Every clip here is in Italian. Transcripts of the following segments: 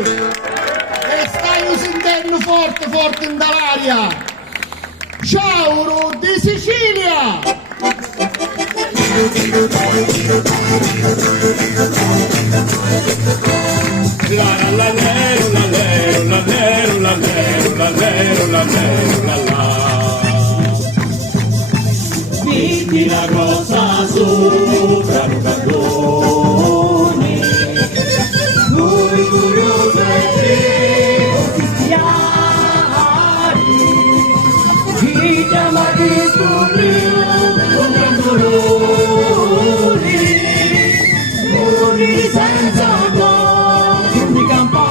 e stai sentendo forte forte in dall'aria. Ciao di Sicilia! La la lero, la lero, la lero, la lero, la lero, la lero, la la. Viti la grossa sopra un cantone, lui curioso e cristiani, chi chiama Cristo con gran dolore, muri senza di campani.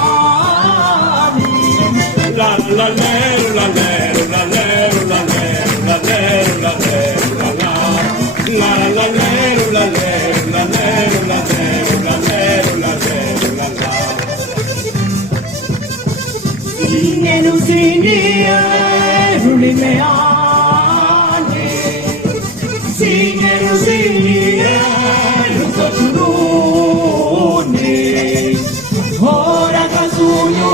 La la lero, la lero, la lero, la lero, la lero, la lero, la la. La la lero, la lero, la lero, la lero, la lero, la lero, la la. Singenu singenu limeani, singenu singenu sacciurone. Ora casugno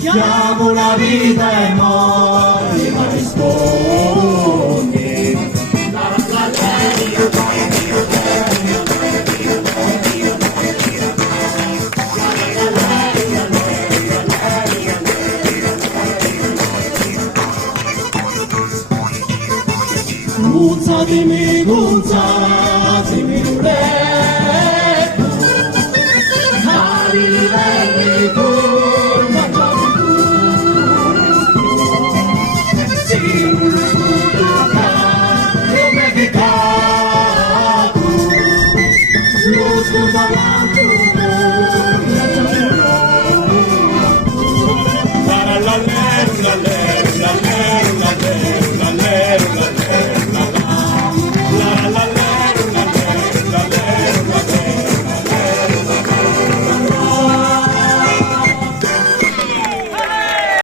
chiamo la vita e morte ma risponde. Gunzatemi, gunzatemi un letto, a livelli pur mangiati tu, si tocca come peccato, lo scontato